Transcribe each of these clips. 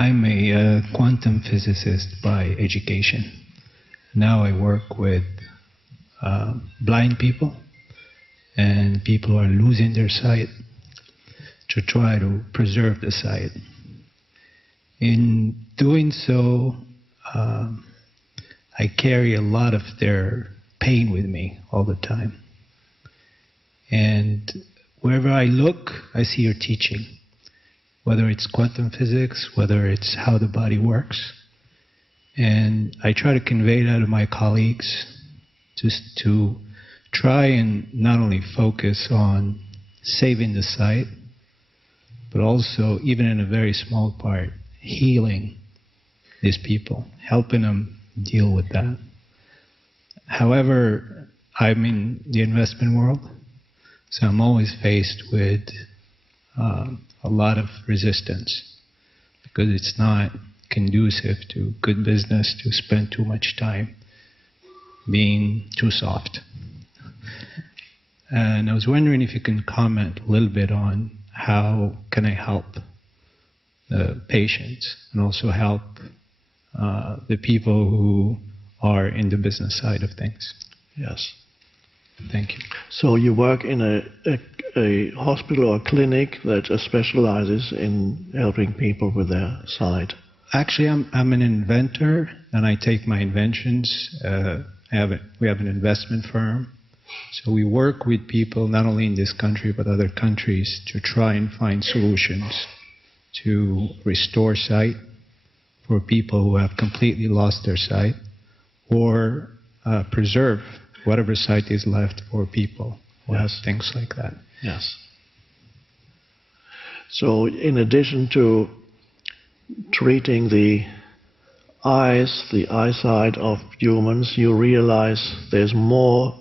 I'm a quantum physicist by education. Now I work with blind people and people who are losing their sight to try to preserve the sight. In doing so, I carry a lot of their pain with me all the time. And wherever I look, I see your teaching. Whether it's quantum physics, whether it's how the body works. And I try to convey that to my colleagues, just to try and not only focus on saving the sight, but also, even in a very small part, healing these people, helping them deal with that. However, I'm in the investment world, so I'm always faced with a lot of resistance, because it's not conducive to good business to spend too much time being too soft. And I was wondering if you can comment a little bit on how can I help the patients and also help the people who are in the business side of things. Yes. Thank you. So you work in a hospital or clinic that specializes in helping people with their sight? Actually, I'm an inventor, and I take my inventions. We have an investment firm. So we work with people not only in this country but other countries to try and find solutions to restore sight for people who have completely lost their sight, or preserve whatever sight is left for people who have things like that. Yes. So in addition to treating the eyes, the eyesight of humans, you realize there's more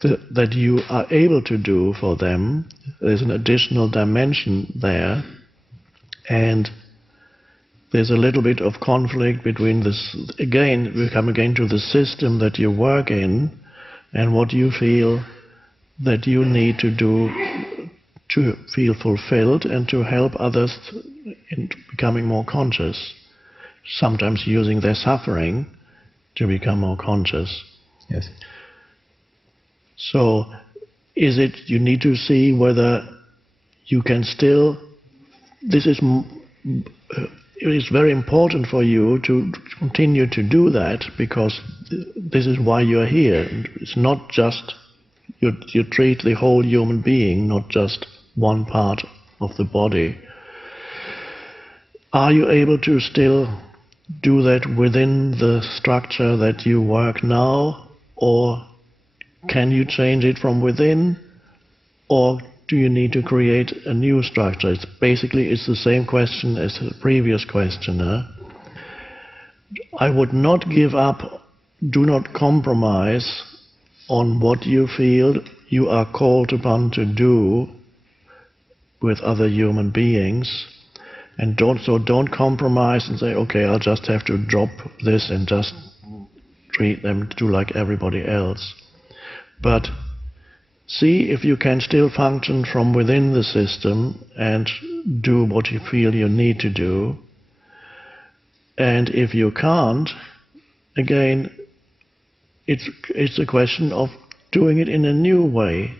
that you are able to do for them. There's an additional dimension there, and there's a little bit of conflict between this. Again, we come again to the system that you work in and what you feel that you need to do to feel fulfilled and to help others in becoming more conscious, sometimes using their suffering to become more conscious. Yes. So is it you need to see whether you can still, it is very important for you to continue to do that, because this is why you are here. It's not just, you treat the whole human being, not just one part of the body. Are you able to still do that within the structure that you work now, or can you change it from within, or do you need to create a new structure? It's the same question as the previous questioner. I would not give up, do not compromise on what you feel you are called upon to do with other human beings, and don't compromise and say, okay, I'll just have to drop this and just treat them to like everybody else. But see if you can still function from within the system and do what you feel you need to do. And if you can't, again, it's a question of doing it in a new way,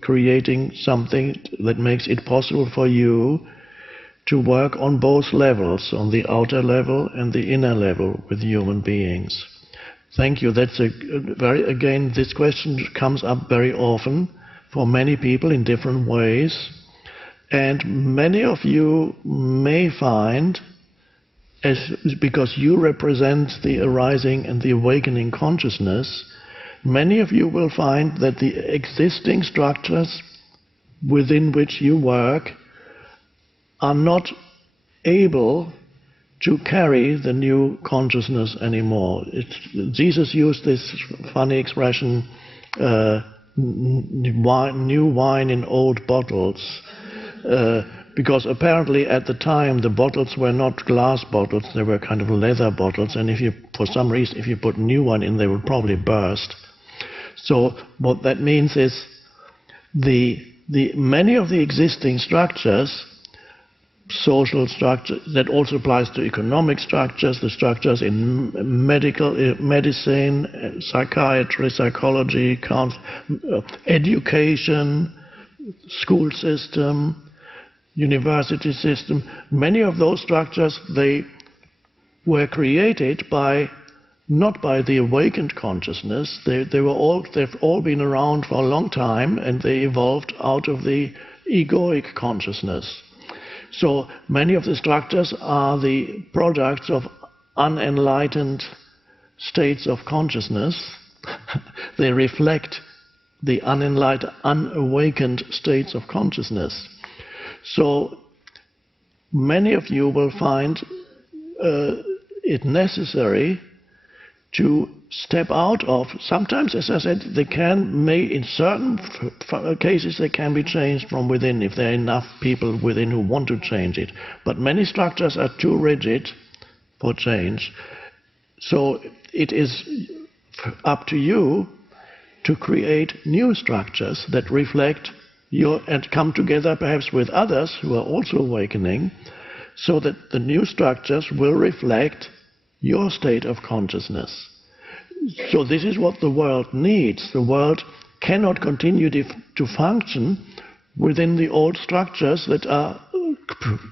creating something that makes it possible for you to work on both levels, on the outer level and the inner level with human beings. Thank you. That's again, this question comes up very often for many people in different ways. And many of you may find, because you represent the arising and the awakening consciousness, many of you will find that the existing structures within which you work are not able to carry the new consciousness anymore. Jesus used this funny expression, new wine in old bottles, because apparently at the time the bottles were not glass bottles, they were kind of leather bottles, and for some reason, if you put a new one in, they would probably burst. So what that means is many of the existing structures social structure. That also applies to economic structures, the structures in medicine, psychiatry, psychology, education, school system, university system. Many of those structures, they were created not by the awakened consciousness. They've all been around for a long time, and they evolved out of the egoic consciousness. So many of the structures are the products of unenlightened states of consciousness. They reflect the unawakened states of consciousness. So many of you will find it necessary to step out of. Sometimes, as I said, in certain cases they can be changed from within if there are enough people within who want to change it. But many structures are too rigid for change. So it is up to you to create new structures that reflect and come together perhaps with others who are also awakening, so that the new structures will reflect your state of consciousness. So this is what the world needs. The world cannot continue to function within the old structures that are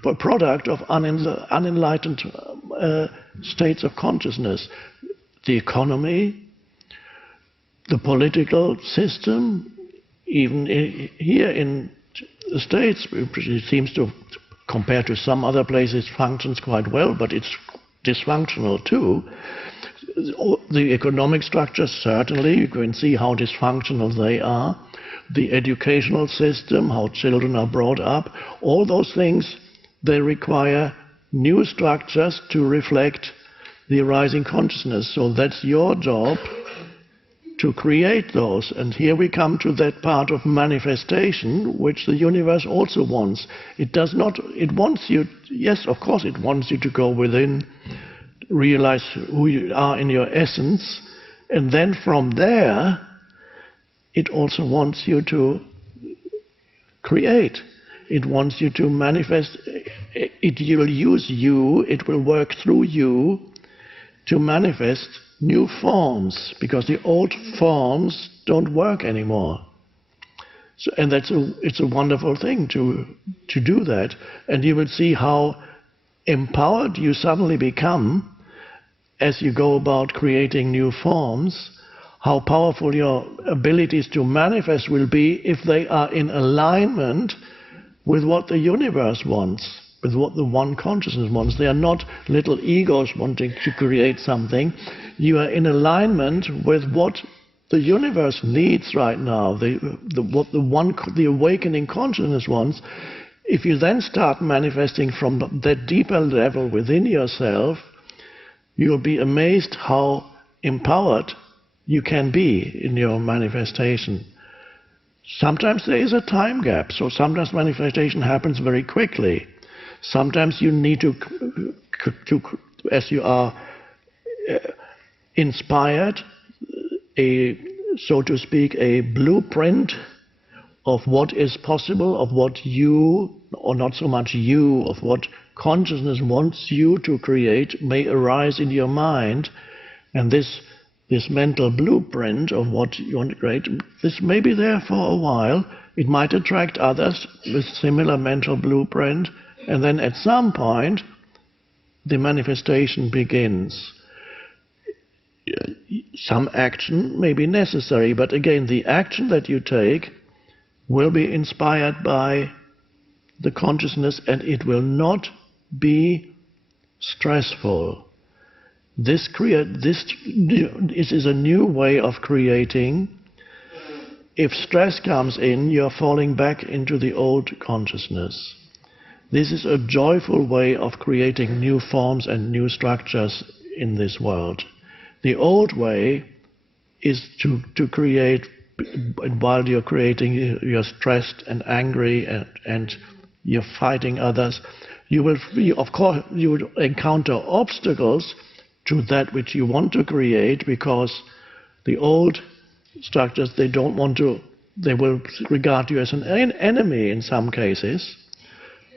a product of unenlightened states of consciousness. The economy, the political system, even here in the States, it seems to, compared to some other places, functions quite well, but it's dysfunctional too. The economic structures, certainly, you can see how dysfunctional they are. The educational system, how children are brought up, all those things, they require new structures to reflect the arising consciousness. So that's your job, to create those. And here we come to that part of manifestation, which the universe also wants. It wants you, yes, of course it wants you to go within, realize who you are in your essence, and then from there, it also wants you to create. It wants you to manifest. It will use you, it will work through you to manifest new forms, because the old forms don't work anymore. So, and it's a wonderful thing to do that. And you will see how empowered you suddenly become as you go about creating new forms, how powerful your abilities to manifest will be if they are in alignment with what the universe wants, with what the one consciousness wants. They are not little egos wanting to create something. You are in alignment with what the universe needs right now, what the awakening consciousness wants. If you then start manifesting from that deeper level within yourself, you'll be amazed how empowered you can be in your manifestation. Sometimes there is a time gap, so sometimes manifestation happens very quickly. Sometimes you need to as you are inspired, so to speak, a blueprint of what is possible, of what you, or not so much you, of what consciousness wants you to create may arise in your mind. And this mental blueprint of what you want to create, this may be there for a while. It might attract others with similar mental blueprint, and then at some point the manifestation begins. Some action may be necessary, but again, the action that you take will be inspired by the consciousness, and it will not be stressful. This is a new way of creating. If stress comes in, you're falling back into the old consciousness. This is a joyful way of creating new forms and new structures in this world. The old way is to create, while you're creating, you're stressed and angry and you're fighting others. Of course, you will encounter obstacles to that which you want to create, because the old structures, they will regard you as an enemy in some cases.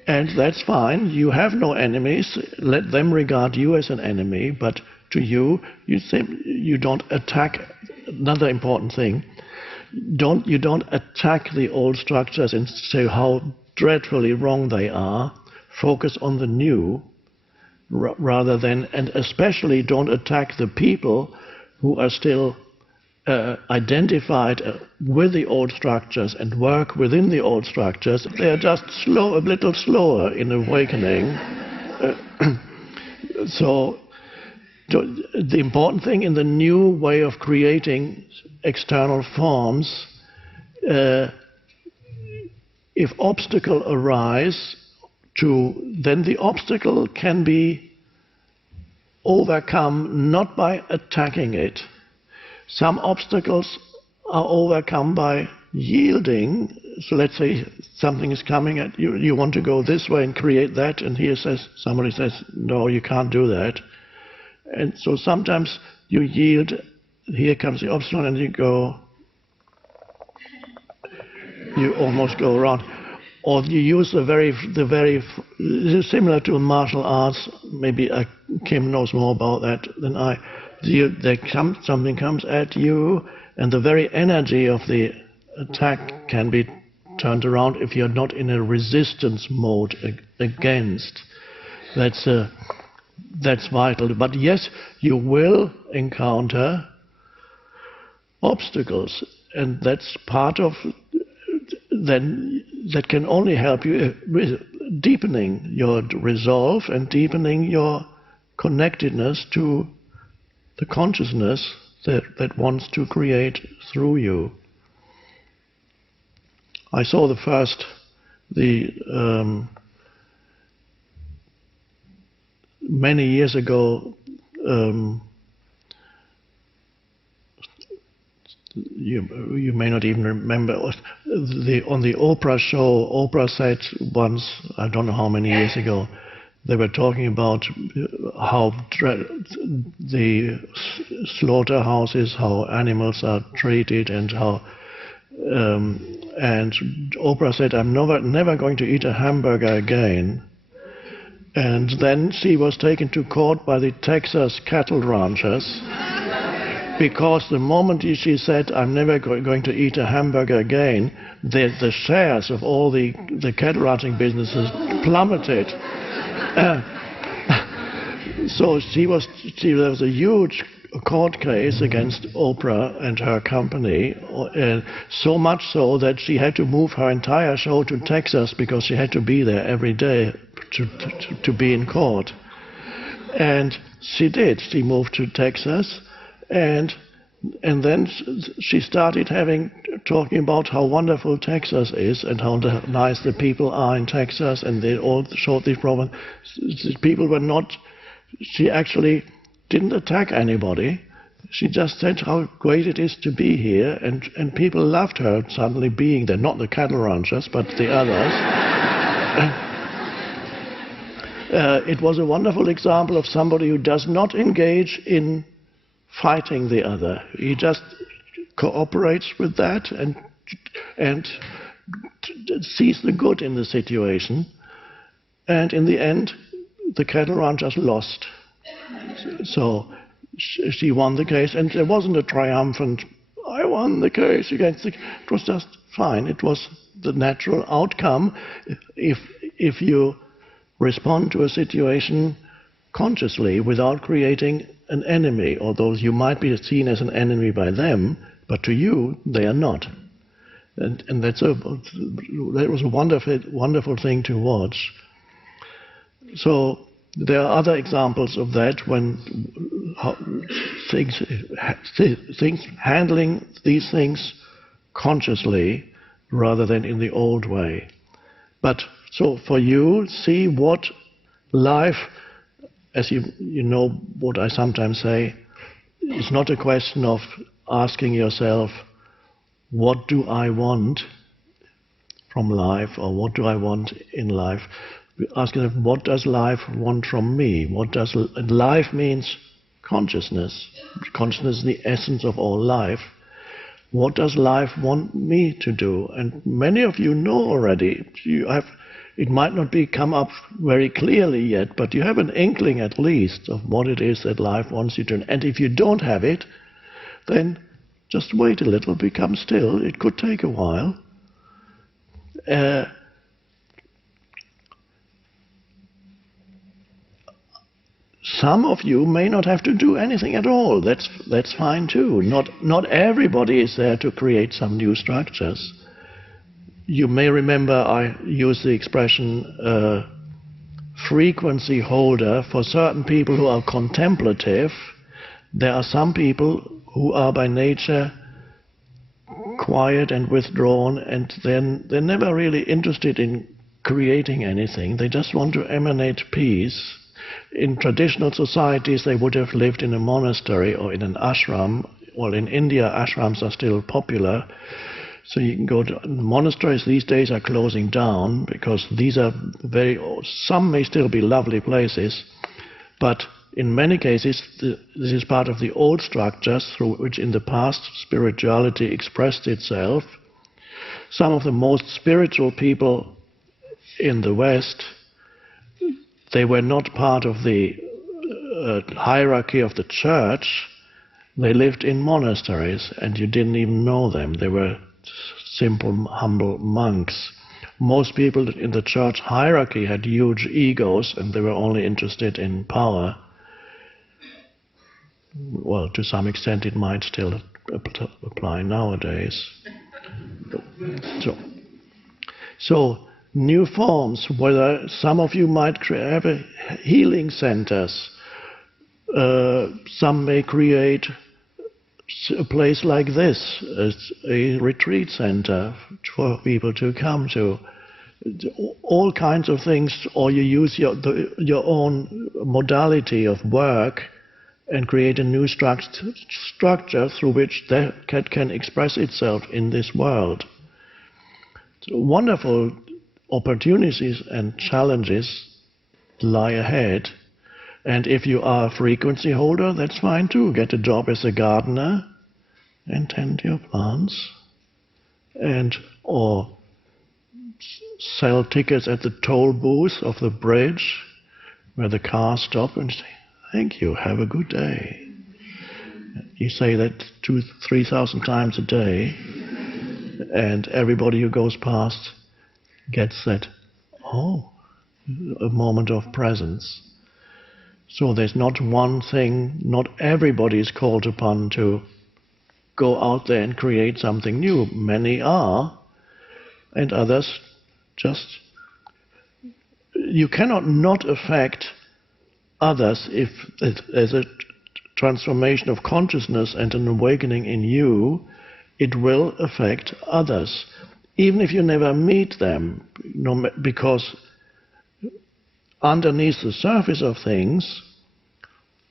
And that's fine. You have no enemies. Let them regard you as an enemy. But to you, you don't attack. Another important thing. You don't attack the old structures and say how dreadfully wrong they are. Focus on the new, rather than, and especially don't attack the people who are still identified with the old structures and work within the old structures. They are just a little slower in awakening. So the important thing in the new way of creating external forms, if obstacle arise, then the obstacle can be overcome not by attacking it. Some obstacles are overcome by yielding. So let's say something is coming at you, you want to go this way and create that, and somebody says, no, you can't do that. And so sometimes you yield, here comes the obstacle, and you almost go around. Or you use similar to martial arts, maybe Kim knows more about that than I. Something comes at you, and the very energy of the attack can be turned around if you're not in a resistance mode against. That's vital. But yes, you will encounter obstacles, and that's part of that can only help you with deepening your resolve and deepening your connectedness to the consciousness that wants to create through you. I saw many years ago, you may not even remember, on the Oprah show, Oprah said once, I don't know how many years ago, they were talking about how the slaughterhouses, how animals are treated, and how and Oprah said, I'm never going to eat a hamburger again. And then she was taken to court by the Texas cattle ranchers, because the moment she said, I'm never going to eat a hamburger again, the shares of all the cattle ranching businesses plummeted. So there was a huge court case against Oprah and her company, so much so that she had to move her entire show to Texas because she had to be there every day to be in court. And she did. She moved to Texas, and then she started talking about how wonderful Texas is and how nice the people are in Texas, and they all showed these problems. People were not. She actually didn't attack anybody. She just said how great it is to be here, and people loved her suddenly being there. Not the cattle ranchers, but the others. It was a wonderful example of somebody who does not engage in fighting the other. He just cooperates with that and sees the good in the situation. And in the end, the cattle ranchers lost. So she won the case, and there wasn't a triumphant, I won the case against it was just fine. It was the natural outcome if you respond to a situation consciously without creating an enemy, although you might be seen as an enemy by them, but to you they are not. And that was a wonderful thing to watch. So there are other examples of that when handling these things consciously rather than in the old way. But so for you, see what life, as you know what I sometimes say, it's not a question of asking yourself, what do I want from life, or what do I want in life? Ask yourself, what does life want from me? Life means consciousness. Consciousness is the essence of all life. What does life want me to do? And many of you know already. It might not be come up very clearly yet, but you have an inkling at least of what it is that life wants you to. And if you don't have it, then just wait a little, become still. It could take a while. Some of you may not have to do anything at all. That's fine too. Not everybody is there to create some new structures. You may remember I use the expression frequency holder for certain people who are contemplative. There are some people who are by nature quiet and withdrawn, and then they're never really interested in creating anything. They just want to emanate peace. In traditional societies, they would have lived in a monastery or in an ashram. Well, in India, ashrams are still popular. So you can go to monasteries. These days are closing down because these are some may still be lovely places, but in many cases this is part of the old structures through which in the past spirituality expressed itself. Some of the most spiritual people in the West, they were not part of the hierarchy of the church. They lived in monasteries and you didn't even know them. They were simple, humble monks. Most people in the church hierarchy had huge egos and they were only interested in power. Well, to some extent it might still apply nowadays. So new forms, whether some of you might have healing centers, some may create a place like this, as a retreat center for people to come to. All kinds of things, or you use your own modality of work and create a new structure through which that can express itself in this world. So wonderful opportunities and challenges lie ahead. And if you are a frequency holder, that's fine too. Get a job as a gardener and tend your plants, or sell tickets at the toll booth of the bridge where the cars stop and say, "Thank you, have a good day." You say that 2,000-3,000 times a day, and everybody who goes past gets that, a moment of presence. So there's not one thing, not everybody is called upon to go out there and create something new. Many are, and others just... You cannot not affect others if there's a transformation of consciousness and an awakening in you. It will affect others, even if you never meet them, because underneath the surface of things,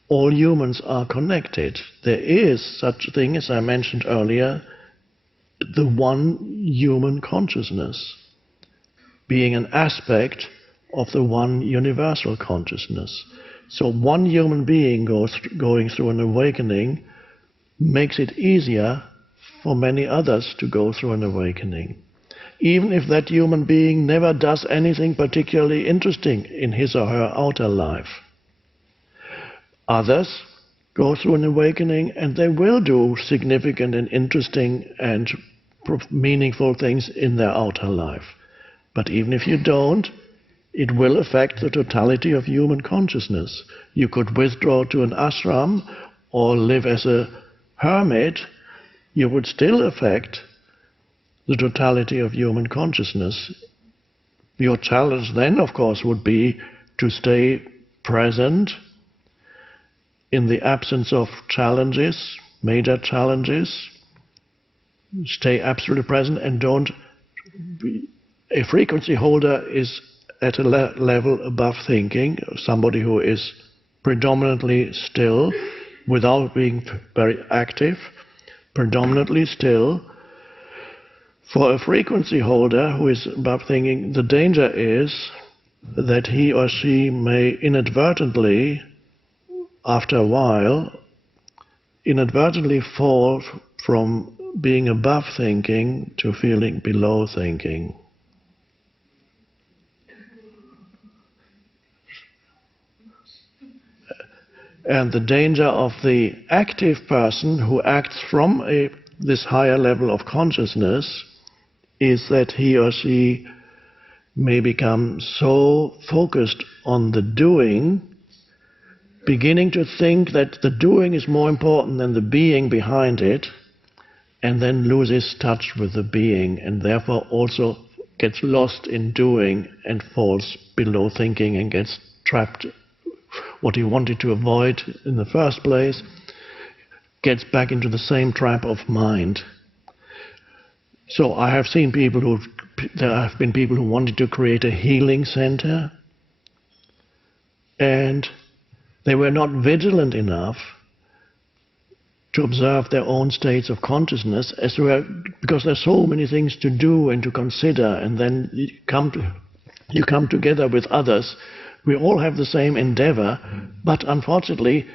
all humans are connected. There is such a thing, as I mentioned earlier, the one human consciousness, being an aspect of the one universal consciousness. So one human being going through an awakening makes it easier for many others to go through an awakening, even if that human being never does anything particularly interesting in his or her outer life. Others go through an awakening and they will do significant and interesting and meaningful things in their outer life. But even if you don't, it will affect the totality of human consciousness. You could withdraw to an ashram or live as a hermit. You would still affect the totality of human consciousness. Your challenge then, of course, would be to stay present in the absence of challenges, major challenges. Stay absolutely present and don't... A frequency holder is at a level above thinking, somebody who is predominantly still, without being very active, predominantly still. For a frequency holder who is above thinking, the danger is that he or she may inadvertently, after a while, inadvertently fall from being above thinking to feeling below thinking. And the danger of the active person who acts from this higher level of consciousness is that he or she may become so focused on the doing, beginning to think that the doing is more important than the being behind it, and then loses touch with the being, and therefore also gets lost in doing and falls below thinking and gets trapped. What he wanted to avoid in the first place gets back into the same trap of mind. So I have seen there have been people who wanted to create a healing center, and they were not vigilant enough to observe their own states of consciousness, because there's so many things to do and to consider, and then you come together with others. We all have the same endeavor, but unfortunately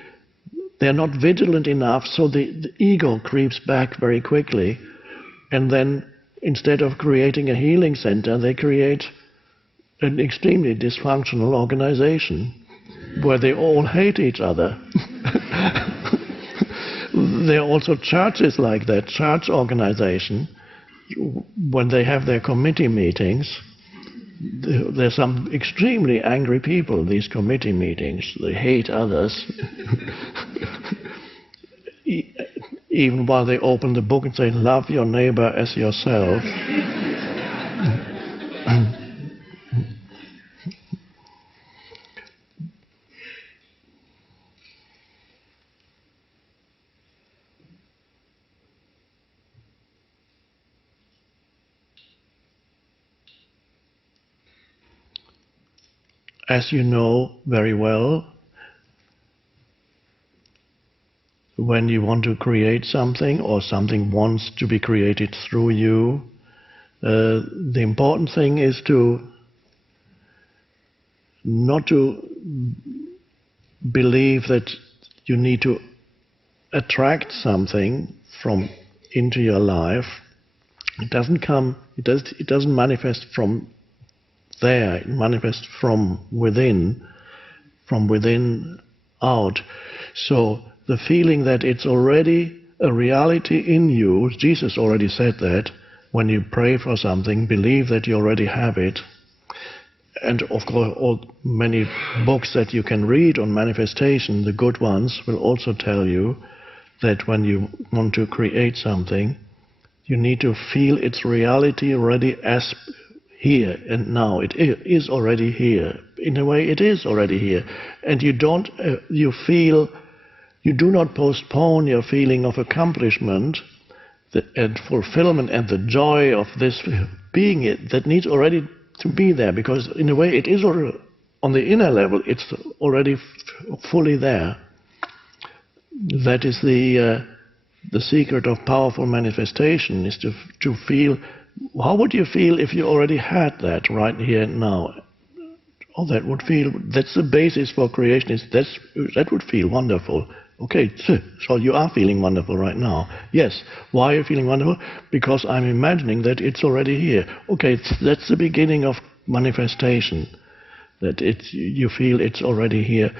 they're not vigilant enough, so the ego creeps back very quickly, and then instead of creating a healing center, they create an extremely dysfunctional organization where they all hate each other. There are also churches like that, church organization. When they have their committee meetings, there's some extremely angry people in these committee meetings. They hate others. Even while they open the book and say, love your neighbor as yourself. As you know very well, when you want to create something or something wants to be created through you, the important thing is to not to believe that you need to attract something from into your life. It doesn't manifest from there, it manifests from within out. So the feeling that it's already a reality in you, Jesus already said that, when you pray for something, believe that you already have it. And of course, many books that you can read on manifestation, the good ones, will also tell you that when you want to create something, you need to feel its reality already as here and now. It is already here. In a way, it is already here. And you do not postpone your feeling of accomplishment and fulfillment and the joy of this being it that needs already to be there, because in a way it is already, on the inner level, it's already fully there. That is the secret of powerful manifestation, is to feel. How would you feel if you already had that right here and now? Oh, that's the basis for creation. That would feel wonderful. Okay, so you are feeling wonderful right now. Yes. Why are you feeling wonderful? Because I'm imagining that it's already here. Okay, that's the beginning of manifestation. That you feel it's already here.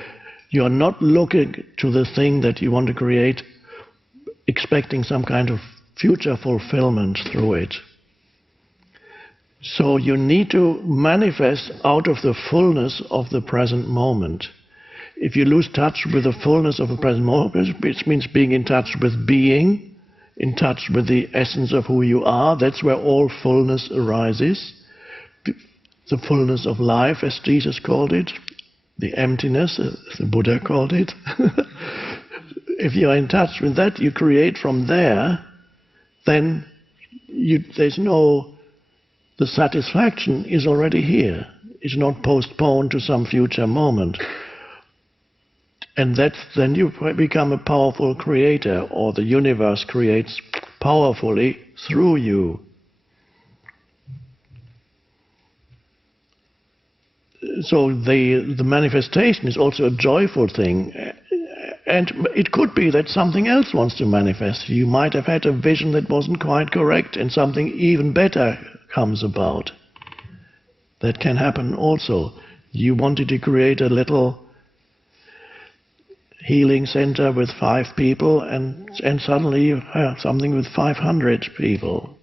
You are not looking to the thing that you want to create, expecting some kind of future fulfillment through it. So you need to manifest out of the fullness of the present moment. If you lose touch with the fullness of the present moment, which means being in touch with being, in touch with the essence of who you are, that's where all fullness arises. The fullness of life, as Jesus called it, the emptiness, as the Buddha called it. If you are in touch with that, you create from there, then the satisfaction is already here. It's not postponed to some future moment. And then you become a powerful creator, or the universe creates powerfully through you. So the manifestation is also a joyful thing. And it could be that something else wants to manifest. You might have had a vision that wasn't quite correct, and something even better comes about. That can happen also. You wanted to create a little healing center with 5 people, and suddenly you have something with 500 people.